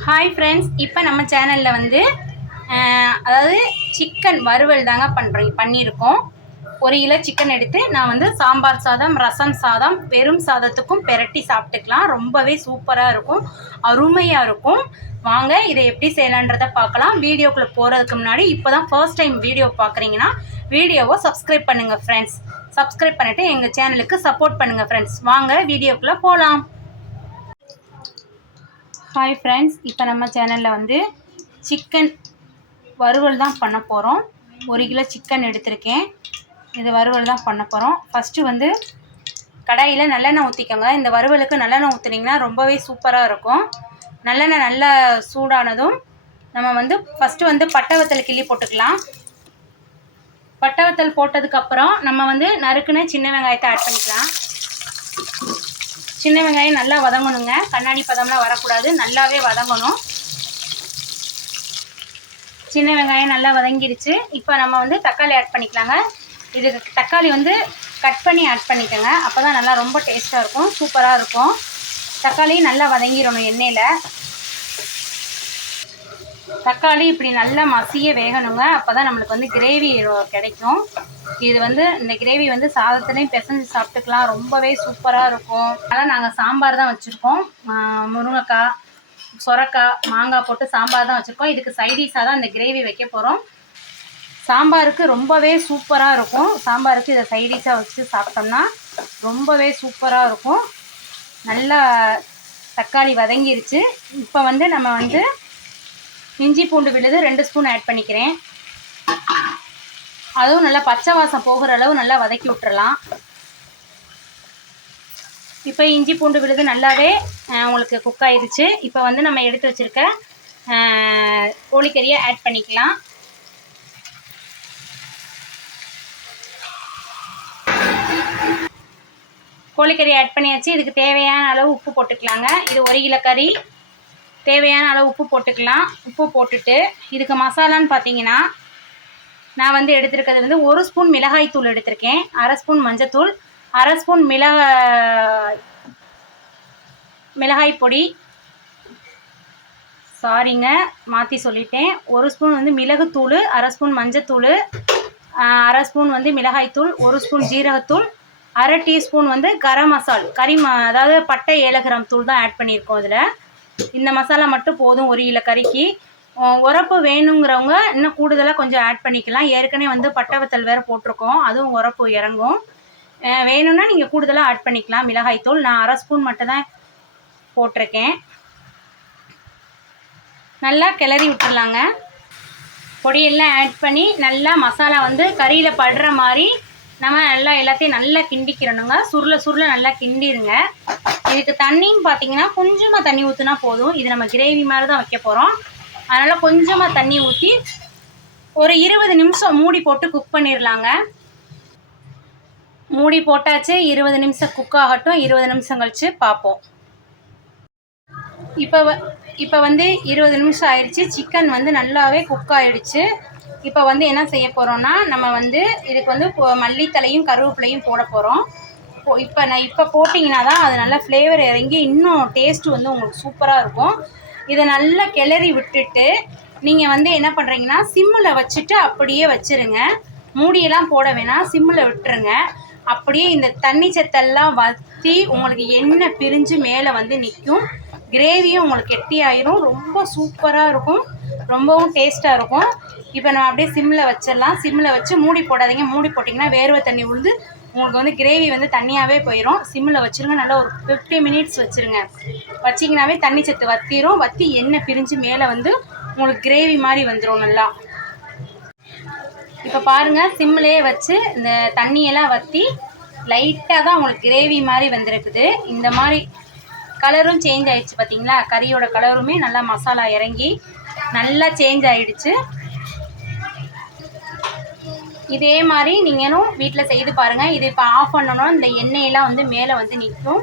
Hi friends இப்போ நம்ம சேனலில் வந்து அதாவது சிக்கன் வறுவல் தாங்க பண்ணுறோம் பண்ணியிருக்கோம். ஒரு கிலோ சிக்கன் எடுத்து நான் வந்து சாம்பார் சாதம் ரசம் சாதம் வெறும் சாதத்துக்கும் பெரட்டி சாப்பிட்டுக்கலாம். ரொம்பவே சூப்பராக இருக்கும். அருமையாக இருக்கும். வாங்க இதை எப்படி செய்யலான்றதை பார்க்கலாம். வீடியோக்குள்ளே போகிறதுக்கு முன்னாடி இப்போ தான் ஃபர்ஸ்ட் டைம் வீடியோ பார்க்குறீங்கன்னா வீடியோவை சப்ஸ்கிரைப் பண்ணுங்கள் ஃப்ரெண்ட்ஸ் சப்ஸ்கிரைப் பண்ணிவிட்டு எங்கள் சேனலுக்கு சப்போர்ட் பண்ணுங்கள் ஃப்ரெண்ட்ஸ் வாங்க வீடியோக்குள்ளே போகலாம் ஹாய் ஃப்ரெண்ட்ஸ் இப்போ நம்ம சேனலில் வந்து சிக்கன் வறுவல் தான் பண்ண போகிறோம் ஒரு கிலோ சிக்கன் எடுத்திருக்கேன். இது வறுவல் தான் பண்ண போகிறோம் ஃபஸ்ட்டு வந்து கடாயில் நல்லெண்ணெய் ஊற்றிக்கோங்க இந்த வறுவலுக்கு நல்லெண்ணெய் ஊற்றுனீங்கன்னா ரொம்பவே சூப்பராக இருக்கும். நல்லெண்ணெய் நல்லா சூடானதும் நம்ம வந்து ஃபஸ்ட்டு வந்து பட்டை வத்தல் கிள்ளி போட்டுக்கலாம். பட்டை வத்தல் போட்டதுக்கப்புறம் நம்ம வந்து நறுக்குன்னு சின்ன வெங்காயத்தை ஆட் பண்ணிக்கலாம். சின்ன வெங்காயம் நல்லா வதங்கணுங்க. கண்ணாடி பதம்லாம் வரக்கூடாது. நல்லாவே வதங்கணும். சின்ன வெங்காயம் நல்லா வதங்கிடுச்சு இப்போ நம்ம வந்து தக்காளி ஆட் பண்ணிக்கலாங்க. இதுக்கு தக்காளி வந்து கட் பண்ணி ஆட் பண்ணிக்கோங்க. அப்போ தான் நல்லா ரொம்ப டேஸ்ட்டாக இருக்கும். சூப்பராக இருக்கும். தக்காளி நல்லா வதங்கிடணும் எண்ணெயில். தக்காளி இப்படி நல்லா மசிய வேகணுங்க. அப்போ தான் நம்மளுக்கு வந்து கிரேவி கிடைக்கும். இது வந்து இந்த கிரேவி வந்து சாதத்துலேயும் பிசைஞ்சு சாப்பிட்டுக்கலாம். ரொம்பவே சூப்பராக இருக்கும். அதனால் நாங்கள் சாம்பார் தான் வச்சுருக்கோம். முருங்கைக்காய் சொரக்காய் மாங்காய் போட்டு சாம்பார் தான் வச்சுருக்கோம். இதுக்கு சைடிஷாக தான் இந்த கிரேவி வைக்க போகிறோம் சாம்பாருக்கு ரொம்பவே சூப்பராக இருக்கும். சாம்பாருக்கு இதை சைடிஷாக வச்சு சாப்பிட்டோம்னா ரொம்பவே சூப்பராக இருக்கும். நல்லா தக்காளி வதங்கிருச்சு. இப்போ வந்து நம்ம வந்து இஞ்சி பூண்டு விழுது ரெண்டு ஸ்பூன் ஆட் பண்ணிக்கிறேன். அதுவும் நல்லா பச்சை வாசம் போகிற அளவு நல்லா வதக்கி விட்டுறலாம். இப்போ இஞ்சி பூண்டு விழுது நல்லாவே உங்களுக்கு குக் ஆயிடுச்சு. இப்போ வந்து நம்ம எடுத்து வச்சுருக்க கோழிக்கறியை ஆட் பண்ணிக்கலாம். கோழிக்கறி ஆட் பண்ணியாச்சு. இதுக்கு தேவையான அளவு உப்பு போட்டுக்கலாங்க. இது ஒரு கிலோ கறி. தேவையான அளவு உப்பு போட்டுக்கலாம். உப்பு போட்டுட்டு இதுக்கு மசாலான்னு பார்த்தீங்கன்னா நான் வந்து எடுத்திருக்கிறது வந்து ஒரு ஸ்பூன் மிளகாய் தூள் எடுத்திருக்கேன். அரை ஸ்பூன் மஞ்சத்தூள் அரை ஸ்பூன் மிளகாய் மிளகாய் பொடி. சாரிங்க மாற்றி சொல்லிட்டேன். ஒரு ஸ்பூன் வந்து மிளகுத்தூள் அரை ஸ்பூன் மஞ்சத்தூள் அரை ஸ்பூன் வந்து மிளகாய்த்தூள் ஒரு ஸ்பூன் ஜீரகத்தூள் அரை டீஸ்பூன் வந்து கரம் மசால் கறி அதாவது பட்டை ஏலகிராம் தூள் தான் ஆட் பண்ணியிருக்கோம் இதில் இந்த மசாலா மட்டும் போதும் ஒரு கிலோ கறிக்கு உரப்பு வேணுங்கிறவங்க இன்னும் கூடுதலாக கொஞ்சம் ஆட் பண்ணிக்கலாம். ஏற்கனவே வந்து பட்டை வத்தல் வேறு போட்டிருக்கோம். அதுவும் உரப்பு இறங்கும். வேணும்னா நீங்கள் கூடுதலாக ஆட் பண்ணிக்கலாம். மிளகாய்த்தூள் நான் அரை ஸ்பூன் மட்டும் தான் போட்டிருக்கேன். நல்லா கிளறி விட்டுறலாங்க. பொடியெல்லாம் ஆட் பண்ணி நல்லா மசாலா வந்து கறியில் படுற மாதிரி நம்ம நல்லா எல்லாத்தையும் நல்லா கிண்டிக்கிறணுங்க. சுருள சுருள நல்லா கிண்டிடுங்க. இதுக்கு தண்ணின்னு பார்த்தீங்கன்னா கொஞ்சமாக தண்ணி ஊற்றினா போதும். இது நம்ம கிரேவி மாதிரி தான் வைக்க போகிறோம் அதனால் கொஞ்சமாக தண்ணி ஊற்றி ஒரு இருபது நிமிஷம் மூடி போட்டு குக் பண்ணிடலாங்க மூடி போட்டாச்சு இருபது நிமிஷம் குக் ஆகட்டும் இருபது நிமிஷம் கழித்து பார்ப்போம் இப்போ வ இப்போ வந்து இருபது நிமிஷம் ஆயிடுச்சு சிக்கன் வந்து நல்லாவே குக் ஆகிடுச்சு இப்போ வந்து என்ன செய்ய போகிறோன்னா நம்ம வந்து இதுக்கு வந்து மல்லித்தலையும் கருவேப்பிலையும் போட போகிறோம் இப்போ நான் இப்போ போட்டிங்கன்னா தான் அது நல்லா ஃப்ளேவர் இறங்கி இன்னும் டேஸ்ட்டு வந்து உங்களுக்கு சூப்பராக இருக்கும். இதை நல்லா கிளறி விட்டுட்டு நீங்கள் வந்து என்ன பண்ணுறீங்கன்னா சிம்மில் வச்சுட்டு அப்படியே வச்சிருங்க. மூடியெல்லாம் போட வேணாம். சிம்மில் விட்டுருங்க. அப்படியே இந்த தண்ணி சத்தெல்லாம் வற்றி உங்களுக்கு எண்ணெய் பிரிஞ்சு மேலே வந்து நிற்கும் கிரேவியும் உங்களுக்கு கெட்டியாயிரும் ரொம்ப சூப்பராக இருக்கும். ரொம்பவும் டேஸ்ட்டாக இருக்கும். இப்போ நம்ம அப்படியே சிம்மில் வச்சிடலாம். சிம்மில் வச்சு மூடி போடாதீங்க. மூடி போட்டிங்கன்னா வேர்வை தண்ணி உழுது உங்களுக்கு வந்து கிரேவி வந்து தண்ணியாகவே போயிடும் சிம்மில் வச்சுருங்க. நல்லா ஒரு ஃபிஃப்டி மினிட்ஸ் வச்சுருங்க. வச்சிங்கனாவே தண்ணி சத்து வத்திரும். வற்றி எண்ணெய் பிரிஞ்சு மேலே வந்து உங்களுக்கு கிரேவி மாதிரி வந்துடும் நல்லா. இப்போ பாருங்கள் சிம்மிலே வச்சு இந்த தண்ணியெல்லாம் வற்றி லைட்டாக தான் உங்களுக்கு கிரேவி மாதிரி வந்திருக்குது. இந்த மாதிரி கலரும் சேஞ்ச் ஆயிடுச்சு பார்த்தீங்களா கறியோட கலருமே நல்லா மசாலா இறங்கி நல்லா சேஞ்ச் ஆயிடுச்சு. இதே மாதிரி நீங்களும் வீட்டில் செய்து பாருங்கள் இது இப்போ ஆஃப் பண்ணணும் இந்த எண்ணெயெல்லாம் வந்து மேலே வந்து நிற்கும்.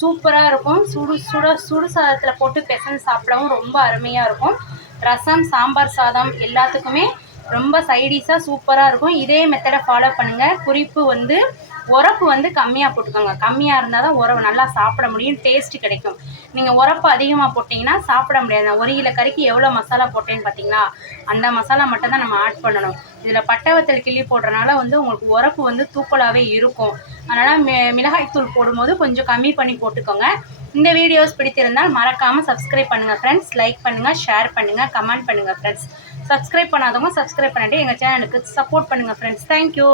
சூப்பராக இருக்கும். சுடு சுட சுடு சாதத்தில் போட்டு பெசன் சாப்பிடவும் ரொம்ப அருமையாக இருக்கும். ரசம் சாம்பார் சாதம் எல்லாத்துக்குமே ரொம்ப சைடிஷாக சூப்பராக இருக்கும். இதே மெத்தடை ஃபாலோ பண்ணுங்கள் குறிப்பு வந்து உரப்பு வந்து கம்மியாக போட்டுக்கோங்க. கம்மியாக இருந்தால் தான் உரவு நல்லா சாப்பிட முடியும் டேஸ்ட் கிடைக்கும். நீங்கள் உரப்பு அதிகமாக போட்டிங்கன்னா சாப்பிட முடியாது. ஒரு கிலோ கறிக்கு எவ்வளோ மசாலா போட்டேன்னு பார்த்தீங்களா அந்த மசாலா மட்டும் தான் நம்ம ஆட் பண்ணணும். இதில் பட்டவத்தல் கிள்ளி போடுறனால வந்து உங்களுக்கு உரப்பு வந்து தூக்கலாகவே இருக்கும். அதனால் மி மிளகாய்த்தூள் போடும்போது கொஞ்சம் கம்மி பண்ணி போட்டுக்கோங்க. இந்த வீடியோஸ் பிடித்திருந்தால் மறக்காமல் சப்ஸ்கிரைப் பண்ணுங்கள் ஃப்ரெண்ட்ஸ் லைக் பண்ணுங்கள் ஷேர் பண்ணுங்கள் கமெண்ட் பண்ணுங்கள் ஃப்ரெண்ட்ஸ் சப்ஸ்கிரைப் பண்ணாதவங்க சப்ஸ்கிரைப் பண்ணிட்டு எங்கள் சேனலுக்கு சப்போர்ட் பண்ணுங்கள் ஃப்ரெண்ட்ஸ் தேங்க்யூ